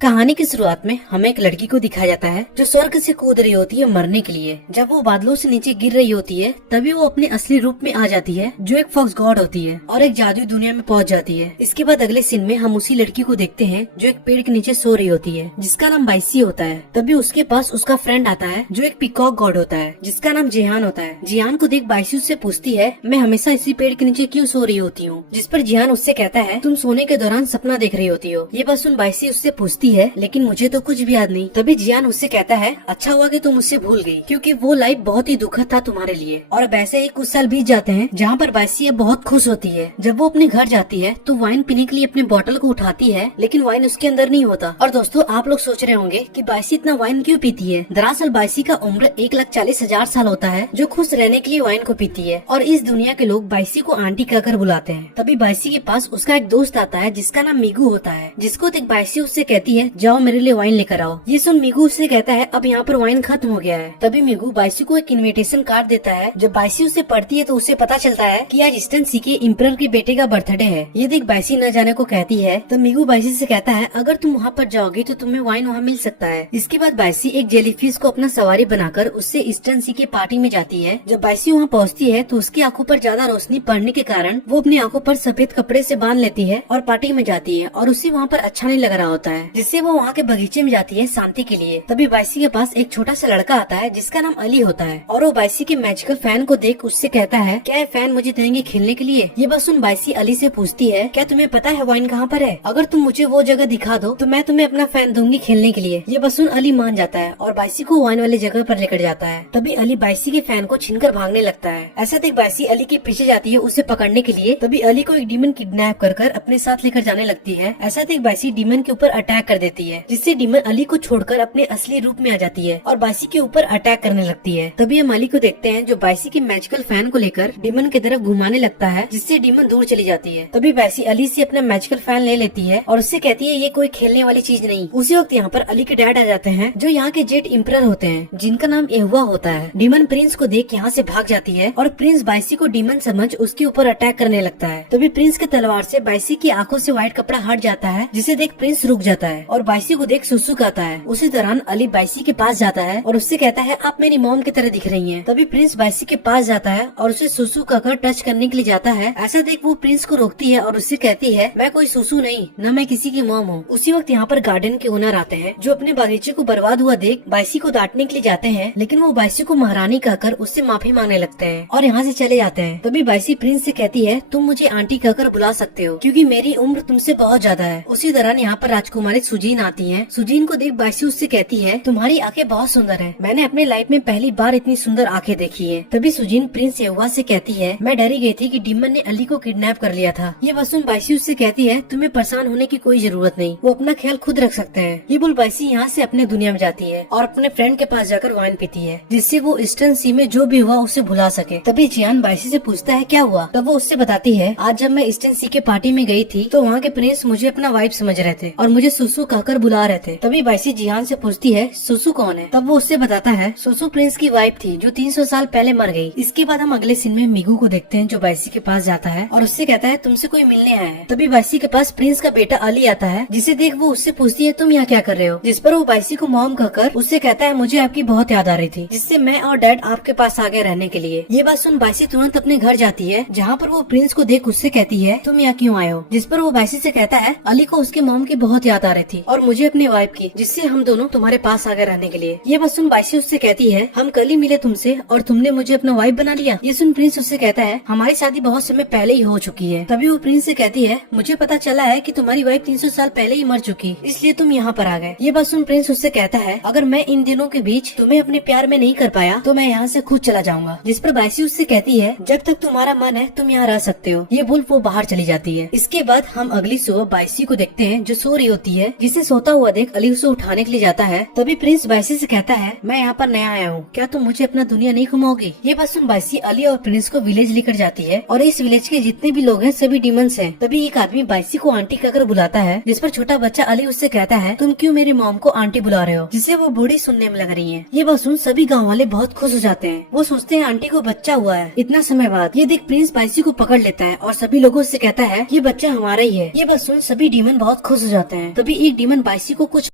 कहानी की शुरुआत में हमें एक लड़की को दिखाया जाता है जो स्वर्ग से कूद रही होती है मरने के लिए। जब वो बादलों से नीचे गिर रही होती है तभी वो अपने असली रूप में आ जाती है जो एक फॉक्स गॉड होती है और एक जादुई दुनिया में पहुंच जाती है। इसके बाद अगले सीन में हम उसी लड़की को देखते हैं जो एक पेड़ के नीचे सो रही होती है जिसका नाम बाइसी होता है। तभी उसके पास उसका फ्रेंड आता है जो एक पीकॉक गॉड होता है जिसका नाम जिहान होता है। जिहान को देख बाइसी उससे पूछती है मैं हमेशा इसी पेड़ के नीचे क्यों सो रही होती हूँ, जिस पर जिहान उससे कहता है तुम सोने के दौरान सपना देख रही होती हो। ये बात सुन बाइसी उससे पूछती है लेकिन मुझे तो कुछ भी याद नहीं। तभी जियान उससे कहता है अच्छा हुआ कि तुम मुझसे भूल गई क्योंकि वो लाइफ बहुत ही दुखद था तुम्हारे लिए। और अब ऐसे ही कुछ साल बीत जाते हैं जहाँ पर बाइसी अब बहुत खुश होती है। जब वो अपने घर जाती है तो वाइन पीने के लिए अपने बोतल को उठाती है लेकिन वाइन उसके अंदर नहीं होता। और दोस्तों आप लोग सोच रहे होंगे कि बाइसी इतना वाइन क्यों पीती है। दरअसल बाइसी का उम्र 1,40,000 साल होता है जो खुश रहने के लिए वाइन को पीती है और इस दुनिया के लोग बाइसी को आंटी कहकर बुलाते हैं। तभी बाइसी के पास उसका एक दोस्त आता है जिसका नाम मीगू होता है, जिसको देख बाइसी उससे कहती है जाओ मेरे लिए वाइन लेकर आओ। ये सुन मीगू उससे कहता है अब यहाँ पर वाइन खत्म हो गया है। तभी मीगू बाइसी को एक इनविटेशन कार्ड देता है। जब बाइसी उसे पढ़ती है तो उसे पता चलता है कि आज ईस्टर्न सी के इम्परर के बेटे का बर्थडे है। ये देख बाइसी न जाने को कहती है तो मीगू बाइसी से कहता है अगर तुम वहाँ पर जाओगी तो तुम्हें वाइन वहाँ मिल सकता है। इसके बाद बाइसी एक जेलीफिश को अपना सवारी बनाकर उससे ईस्टर्न सी के पार्टी में जाती है। जब बाइसी वहाँ पहुँचती है तो उसकी आंखों पर ज्यादा रोशनी पड़ने के कारण वो अपनी आंखों पर सफेद कपड़े से बांध लेती है और पार्टी में जाती है और उसे वहाँ पर अच्छा नहीं लग रहा होता है, जिससे वो वहाँ के बगीचे में जाती है शांति के लिए। तभी बाइसी के पास एक छोटा सा लड़का आता है जिसका नाम अली होता है और वो बाइसी के मैजिकल फैन को देख उससे कहता है क्या ये फैन मुझे देंगे खेलने के लिए। ये बात सुन बाइसी अली से पूछती है क्या तुम्हें पता है वाइन कहाँ पर है, अगर तुम मुझे वो जगह दिखा दो तो मैं तुम्हें अपना फैन दूंगी खेलने के लिए। ये बात सुन अली मान जाता है और बाइसी को वाइन वाली जगह पर लेकर जाता है। तभी अली बाइसी के फैन को छीनकर भागने लगता है। ऐसा देख बाइसी अली के पीछे जाती है उसे पकड़ने के लिए। तभी अली को एक डीमन किडनैप कर अपने साथ लेकर जाने लगती है। ऐसा देख बाइसी डीमन के ऊपर अटैक कर देती है जिससे डीमन अली को छोड़कर अपने असली रूप में आ जाती है और बाइसी के ऊपर अटैक करने लगती है। तभी हम अली को देखते हैं जो बाइसी के मैजिकल फैन को लेकर डीमन की तरफ घुमाने लगता है जिससे डीमन दूर चली जाती है। तभी बाइसी अली से अपना मैजिकल फैन ले लेती है और उससे कहती है ये कोई खेलने वाली चीज नहीं। उसी वक्त यहाँ पर अली के डैड आ जाते हैं जो यहाँ के जेट इम्परर होते हैं जिनका नाम एहुआ होता है। डीमन प्रिंस को देख यहाँ से भाग जाती है और प्रिंस बाइसी को डीमन समझ उसके ऊपर अटैक करने लगता है। तभी प्रिंस के तलवार से बाइसी की आंखों से व्हाइट कपड़ा हट जाता है जिसे देख प्रिंस रुक जाता है और बाइसी को देख सुसुक आता है। उसी दौरान अली बाइसी के पास जाता है और उससे कहता है आप मेरी मॉम की तरह दिख रही हैं। तभी प्रिंस बाइसी के पास जाता है और उसे सुसु कहकर टच करने के लिए जाता है। ऐसा देख वो प्रिंस को रोकती है और उससे कहती है मैं कोई सुसु नहीं, न मैं किसी की मॉम हूँ। उसी वक्त यहाँ पर गार्डन के ओनर आते हैं जो अपने बागीचे को बर्बाद हुआ देख बाइसी को डांटने के लिए जाते हैं लेकिन वो बाइसी को महारानी कहकर उससे माफी मांगने लगते हैं और यहाँ से चले जाते हैं। तभी बाइसी प्रिंस से कहती है तुम मुझे आंटी कहकर बुला सकते हो क्योंकि मेरी उम्र तुमसे बहुत ज्यादा है। उसी दौरान यहाँ पर राजकुमारी सुजीन आती है। सुजीन को देख बाइसी उससे कहती है तुम्हारी आंखें बहुत सुंदर है, मैंने अपने लाइफ में पहली बार इतनी सुंदर आंखें देखी है। तभी सुजीन प्रिंस एहुआ से कहती है मैं डरी गई थी कि डीमन ने अली को किडनैप कर लिया था। ये बात सुन बाइसी उससे कहती है तुम्हें परेशान होने की कोई जरूरत नहीं, वो अपना ख्याल खुद रख सकते हैं। ये बोल बाइसी यहाँ से अपने दुनिया में जाती है और अपने फ्रेंड के पास जाकर वाइन पीती है जिससे वो ईस्टर्न सी में जो भी हुआ उसे भुला सके। तभी जियान बाइसी से पूछता है क्या हुआ, तब वो उससे बताती है आज जब मैं ईस्टर्न सी के पार्टी में गई थी तो वहाँ के प्रिंस मुझे अपना वाइफ समझ रहे थे और मुझे सुसु कहकर बुला रहे थे। तभी बाइसी जियान से पूछती है सुसु कौन है, तब वो उससे बताता है सुसु प्रिंस की वाइफ थी जो 300 साल पहले मर गई। इसके बाद हम अगले सीन में मीगू को देखते हैं जो बाइसी के पास जाता है और उससे कहता है तुमसे कोई मिलने आया है। तभी बाइसी के पास प्रिंस का बेटा अली आता है जिसे देख वो उससे पूछती है तुम यहाँ क्या कर रहे हो, जिस पर वो बाइसी को मॉम कहकर उससे कहता है मुझे आपकी बहुत याद आ रही थी जिससे मैं और डैड आपके पास आ गए रहने के लिए। ये बात सुन बाइसी तुरंत अपने घर जाती है जहाँ पर वो प्रिंस को देख उससे कहती है तुम यहाँ क्यों आए हो, जिस पर वो बाइसी से कहता है अली को उसके मॉम की बहुत याद आ रही थी और मुझे अपनी वाइफ की, जिससे हम दोनों तुम्हारे पास आ गए रहने के लिए। ये बात सुन बाइसी उससे कहती है हम कल ही मिले तुमसे और तुमने मुझे अपना वाइफ बना लिया। ये सुन प्रिंस उससे कहता है हमारी शादी बहुत समय पहले ही हो चुकी है। तभी वो प्रिंस से कहती है मुझे पता चला है कि तुम्हारी वाइफ 300 साल पहले ही मर चुकी, इसलिए तुम यहाँ पर आ गए। ये बात सुन प्रिंस उससे कहता है अगर मैं इन दिनों के बीच तुम्हें अपने प्यार में नहीं कर पाया तो मैं यहाँ से खुद चला जाऊंगा। जिस पर बाइसी उससे कहती है जब तक तुम्हारा मन है तुम यहाँ रह सकते हो। ये बोल वो बाहर चली जाती है। इसके बाद हम अगली सुबह बाइसी को देखते हैं जो सो रही होती है, जिसे सोता हुआ देख अली उसे उठाने के लिए जाता है। तभी प्रिंस बाइसी से कहता है मैं यहाँ पर नया आया हूँ, क्या तुम मुझे अपना दुनिया नहीं घुमाओगी। ये बात सुन बाइसी अली और प्रिंस को विलेज लेकर जाती है और इस विलेज के जितने भी लोग हैं सभी डीमंस हैं। तभी एक आदमी बाइसी को आंटी कहकर बुलाता है जिस पर छोटा बच्चा अली उससे कहता है तुम क्यों मेरी मॉम को आंटी बुला रहे हो, जिससे वो बूढ़ी सुनने में लग रही है। ये बात सुन सभी गाँव वाले बहुत खुश हो जाते हैं। वो सोचते हैं आंटी को बच्चा हुआ है इतना समय बाद। ये देख प्रिंस बाइसी को पकड़ लेता है और सभी लोगों से कहता है ये बच्चा हमारा ही है। ये बात सुन सभी डीमन बहुत खुश हो जाते हैं। तभी एक डीमन बाइसी को कुछ